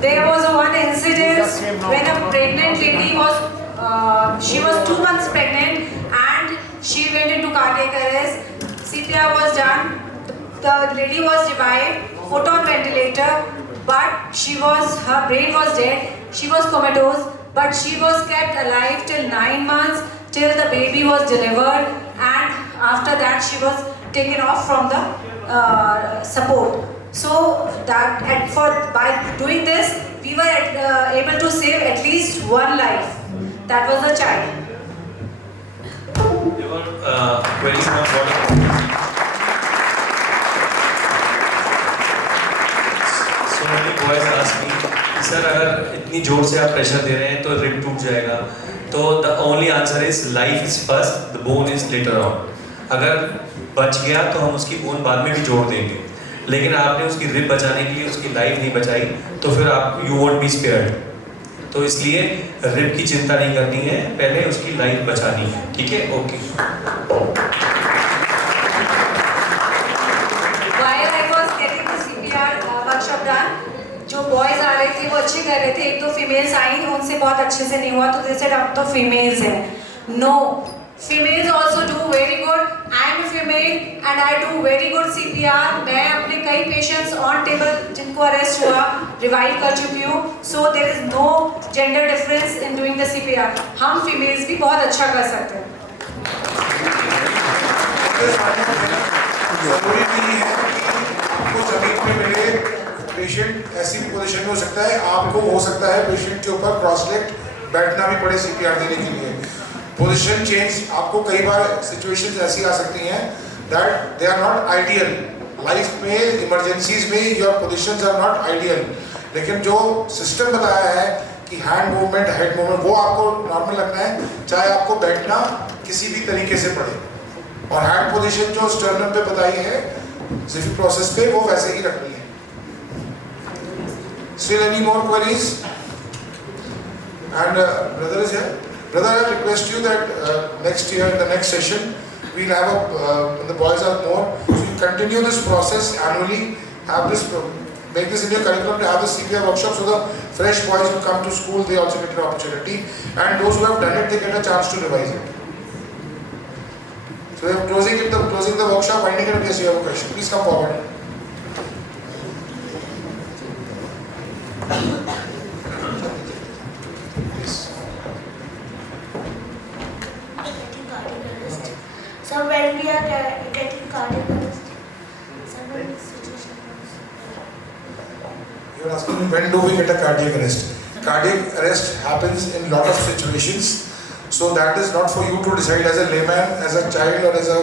There was one incident when a pregnant lady was, she was 2 months pregnant and she went into cardiac arrest. CPR was done, the lady was revived, put on ventilator, but her brain was dead, she was comatose, but she was kept alive till 9 months, till the baby was delivered, and after that she was taken off from the support. So by doing this, we were able to save at least one life. That was a child. They were querying on what. So many boys ask me, sir, अगर इतनी जोर से आप pressure दे रहे हैं तो rib टूट जाएगा. तो the only answer is life is first, the bone is later on. अगर बच गया तो हम उसकी बोन बाद में भी जोड़ देंगे. लेकिन आपने उसकी रिब बचाने के लिए उसकी लाइफ नहीं बचाई, तो फिर आप यू वोंट बी स्पेयर्ड। तो इसलिए रिब की चिंता नहीं करनी है, पहले उसकी लाइफ बचानी है, ठीक है? Okay. While I was getting the CPR workshop done, जो बॉयज आ रहे थे वो अच्छे कर रहे थे, एक दो फीमेल्स आई, उनसे बहुत अच्छे से नहीं हुआ, तो दे सेड अब तो फीमेल्स हैं। No, females also do very good. I am a female and I do very good CPR। मैं अपने कई पेशेंट्स ऑन टेबल जिनको अरेस्ट हुआ रिवाइव कर चुकी हूँ। So there is no gender difference in doing the CPR। हम females भी बहुत अच्छा कर सकते हैं। जरूरी नहीं है कि आपको जमीन पे मिले पेशेंट, ऐसी भी पोजीशन में हो सकता है, आपको हो सकता है पेशेंट के ऊपर क्रॉस लेग बैठना भी पड़े CPR देने के लिए। पोजीशन चेंज, आपको कई बार सिचुएशंस ऐसी आ सकती हैं that they are not ideal. Life में इमरजेंसीज में your positions are not ideal, लेकिन जो सिस्टम बताया है कि हैंड मूवमेंट, हेड मूवमेंट, वो आपको नॉर्मल रखना है, चाहे आपको बैठना किसी भी तरीके से पड़े। और हैंड पोजीशन जो स्टर्नम पे बताई है जिफी प्रोसेस पे, वो वैसे ही रखनी है। Still any more queries? And brother is here. Brother, I request you that next year in the next session we'll have when the boys are more, so you continue this process annually. Have this, make this in your curriculum to have the CPR workshop, so the fresh boys who come to school, they also get an opportunity, and those who have done it, they get a chance to revise it. So we are closing the workshop. Winding it up. Yes, you have a question. Please come forward. So when we are getting cardiac arrest, suddenly situation comes. You are asking when do we get a cardiac arrest? Cardiac arrest happens in lot of situations, so that is not for you to decide as a layman, as a child, or as a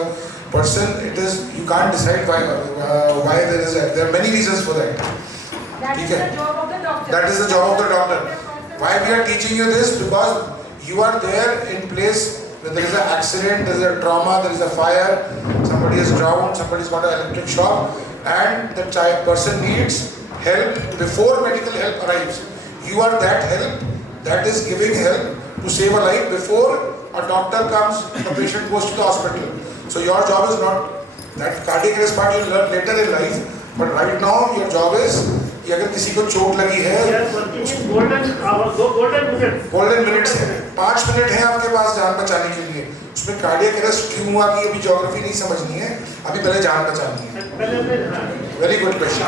person. It is, you can't decide why there are many reasons for that. That is the job of the doctor. That is the job of the doctor. Why we are teaching you this? Because you are there in place when there is an accident, there is a trauma, there is a fire, somebody is drowned, somebody has got an electric shock, and the person needs help before medical help arrives. You are that help that is giving help to save a life before a doctor comes, the patient goes to the hospital. So your job is not that cardiac arrest part, you learn later in life, but right now your job is कि अगर किसी को चोट लगी है, golden minutes है, 5 minute है आपके पास जान बचाने के लिए। उसमें कार्डियक अरेस्ट क्यों हुआ कि अभी ज्योग्राफी नहीं समझनी है, अभी पहले जान बचानी है। Very good question.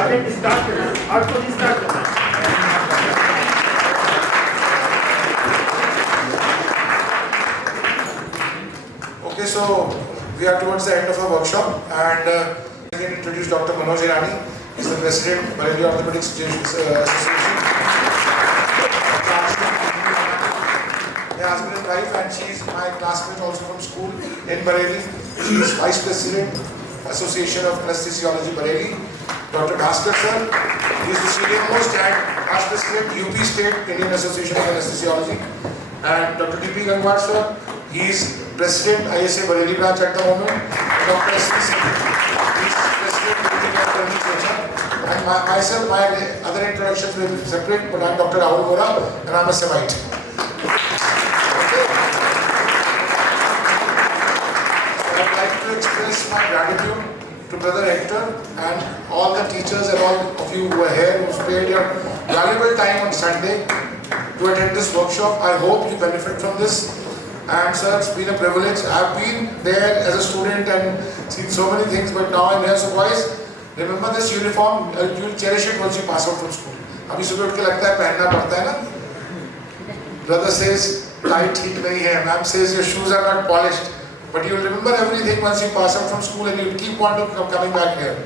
Okay, so we are towards the end of our workshop, and I can introduce Dr. Manoj Hirani. He's the president of Bareilly Orthopedics Association. My husband and wife, and she is my classmate also from school in Bareilly. She is vice president, Association of Anesthesiology Bareilly. Dr. Bhaskar sir, he is the senior most and past president UP State Indian Association of Anesthesiology. And Dr. D.P. Gangwar sir, he is president ISA Bareilly branch at the moment. Dr. S.P. Singh, he is president and myself, my other introductions will be separate, but I am Dr. Rahul Vora and I am a Semite. Okay. I would like to express my gratitude to Brother Hector and all the teachers and all of you who are here, who spared your valuable time on Sunday to attend this workshop. I hope you benefit from this. And sir, it's been a privilege. I have been there as a student and seen so many things, but now I'm here. So boys, remember this uniform. You will cherish it once you pass out from school. अभी सुबह उठ के लगता है पहनना पड़ता है ना. Brother says tie ठीक नहीं है. Ma'am says your shoes are not polished. But you will remember everything once you pass out from school, and you will keep on coming back here.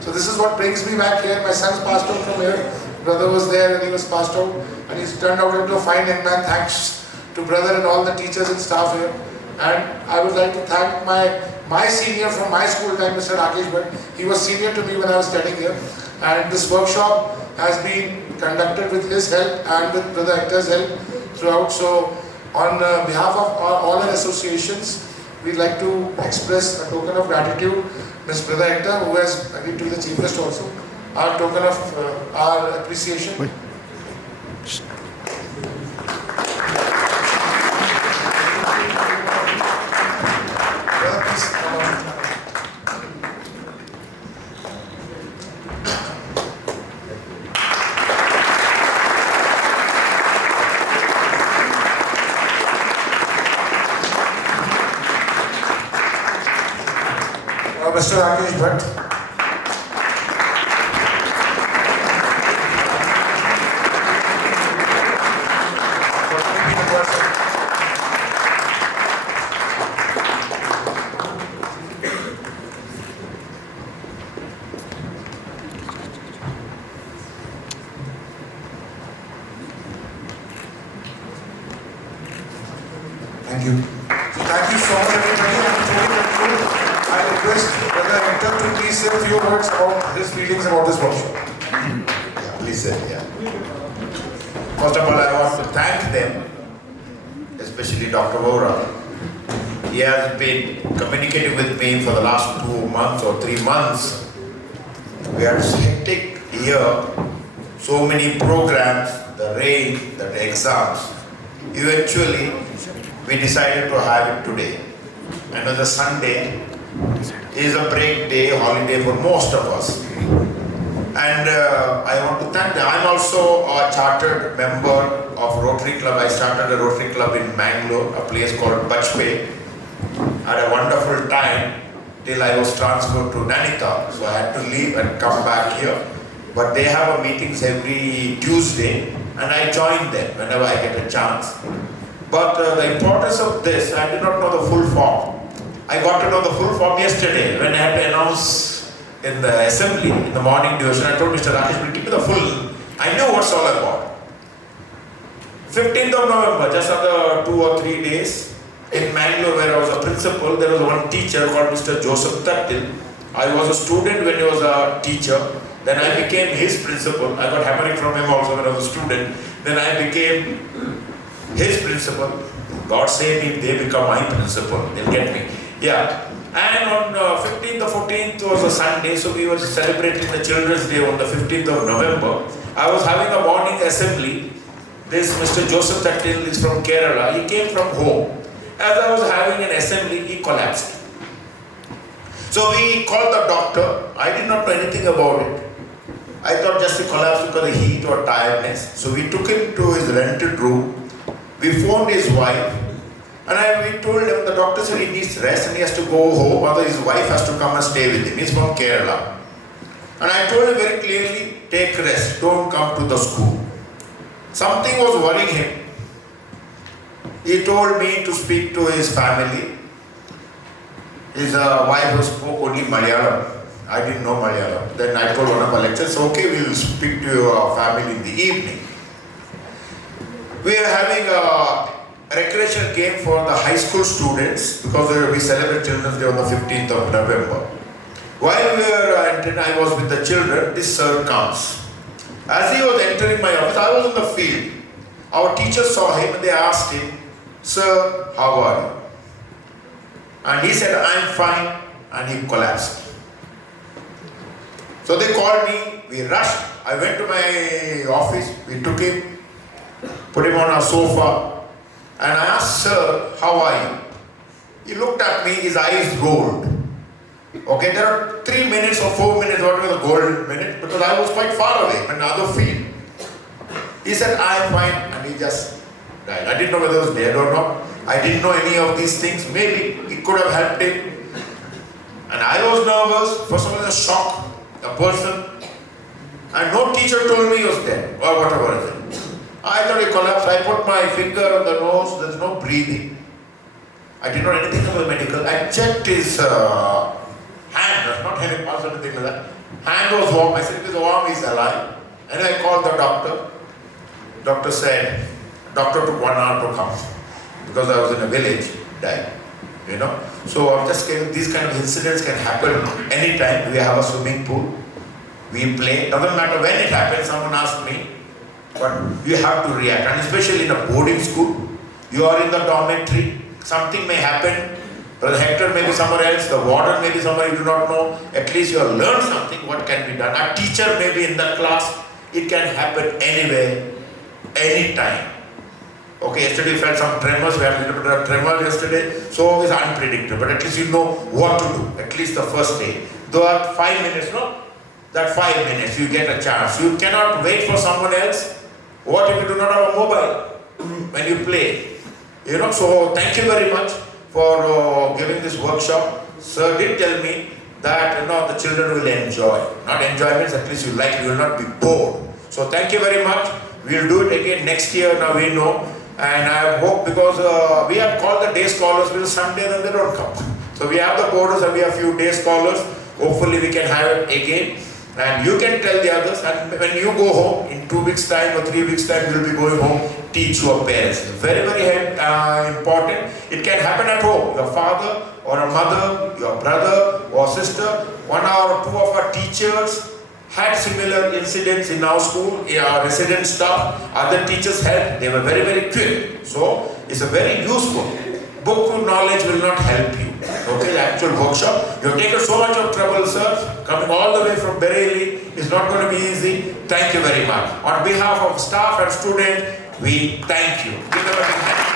So this is what brings me back here. My son's passed out from here. Brother was there and he was passed out, and he's turned out into a fine young man. Thanks to brother and all the teachers and staff here. And I would like to thank my senior from my school time, Mr. Rakesh Bhatt. He was senior to me when I was studying here. And this workshop has been conducted with his help and with Brother Hector's help throughout. So on behalf of all our associations, we'd like to express a token of gratitude. Ms. Prada Hector, who has agreed to be the chief guest also. Our token of our appreciation. Brother, please come on. Mr. Rakesh Bhatt. Thank you. So thank you so much, everybody. I request Brother Hector to please say a few words about his feelings about this workshop. Please say, yeah. First of all, I want to thank them, especially Dr. Vora. He has been communicating with me for the last 2 months or 3 months. We had a hectic year, so many programs, the rain, the exams. Eventually, we decided to have it today. And on the Sunday is a break day, holiday for most of us. And I want to thank them. I'm also a chartered member of Rotary Club. I started a Rotary Club in Mangalore, a place called Bajpayee. Had a wonderful time till I was transferred to Nainital. So I had to leave and come back here. But they have a meetings every Tuesday and I join them whenever I get a chance. But the importance of this, I did not know the full form. I got to know the full form yesterday when I had to announce in the assembly, in the morning division. I told Mr. Rakesh, give me the full. I knew what's all about. 15th of November, just after 2 or 3 days, in Mangalore where I was a principal, there was one teacher called Mr. Joseph Tattil. I was a student when he was a teacher. Then I became his principal. I got hammering from him also when I was a student. Then I became his principal. God save me if they become my principal. They'll get me. Yeah. And on 15th or 14th was a Sunday, so we were celebrating the Children's Day on the 15th of November. I was having a morning assembly. This Mr. Joseph Tattil is from Kerala. He came from home. As I was having an assembly, he collapsed. So we called the doctor. I did not know anything about it. I thought just he collapsed because of heat or tiredness. So we took him to his rented room. We phoned his wife. And we told him, the doctor said he needs rest and he has to go home, otherwise his wife has to come and stay with him. He's from Kerala. And I told him very clearly, take rest, don't come to the school. Something was worrying him. He told me to speak to his family. His wife spoke only Malayalam. I didn't know Malayalam. Then I told one of our lecturers, okay, we'll speak to your family in the evening. We are having a recreation game for the high school students because we celebrate Children's Day on the 15th of November. While we were entering, I was with the children, this sir comes. As he was entering my office, I was in the field. Our teachers saw him and they asked him, sir, how are you? And he said, I'm fine, and he collapsed. So they called me, we rushed. I went to my office, we took him, put him on a sofa, and I asked, sir, how are you? He looked at me, his eyes rolled. Okay, there are 3 minutes or 4 minutes, whatever the golden minute, because I was quite far away in another field. He said, I am fine, and he just died. I didn't know whether he was dead or not. I didn't know any of these things. Maybe it could have helped him. And I was nervous. First of all, a shock, a person. And no teacher told me he was dead, or whatever it is. I thought he collapsed. I put my finger on the nose, there's no breathing. I didn't know anything about medical. I checked his hand, not any pulse or anything like that. Hand was warm. I said, if it's warm, he's alive. And I called the doctor. Doctor said, doctor took 1 hour to come. Because I was in a village, died. You know? So I'm just saying, these kind of incidents can happen anytime. We have a swimming pool. We play. Doesn't matter when it happens, someone asked me. But you have to react. And especially in a boarding school, you are in the dormitory. Something may happen. Brother Hector may be somewhere else, the warden may be somewhere you do not know. At least you have learned something, what can be done. A teacher may be in the class. It can happen anywhere, anytime. Okay, yesterday we felt some tremors, we had a little bit of tremor yesterday, so it's unpredictable. But at least you know what to do, at least the first day. Though at 5 minutes, no? That 5 minutes, you get a chance. You cannot wait for someone else. What if you do not have a mobile when you play? You know, so thank you very much for giving this workshop. Sir did tell me that the children will enjoy. Not enjoy means at least you like, you will not be bored. So thank you very much. We'll do it again next year, now we know. And I hope, because we have called the day scholars, because Sunday then they don't come. So we have the boarders and we have few day scholars. Hopefully we can have it again. And you can tell the others, and when you go home, in 2 weeks time or 3 weeks time, you'll be going home, teach your parents. Very, very important. It can happen at home. Your father or a mother, your brother or sister, 1 or 2 of our teachers had similar incidents in our school, our resident staff, other teachers helped. They were very, very quick. So it's a very useful. Book knowledge will not help you. Okay, the actual workshop. You have taken so much of trouble, sir. Coming all the way from Bareilly is not going to be easy. Thank you very much. On behalf of staff and students, we thank you. Give them a big hand.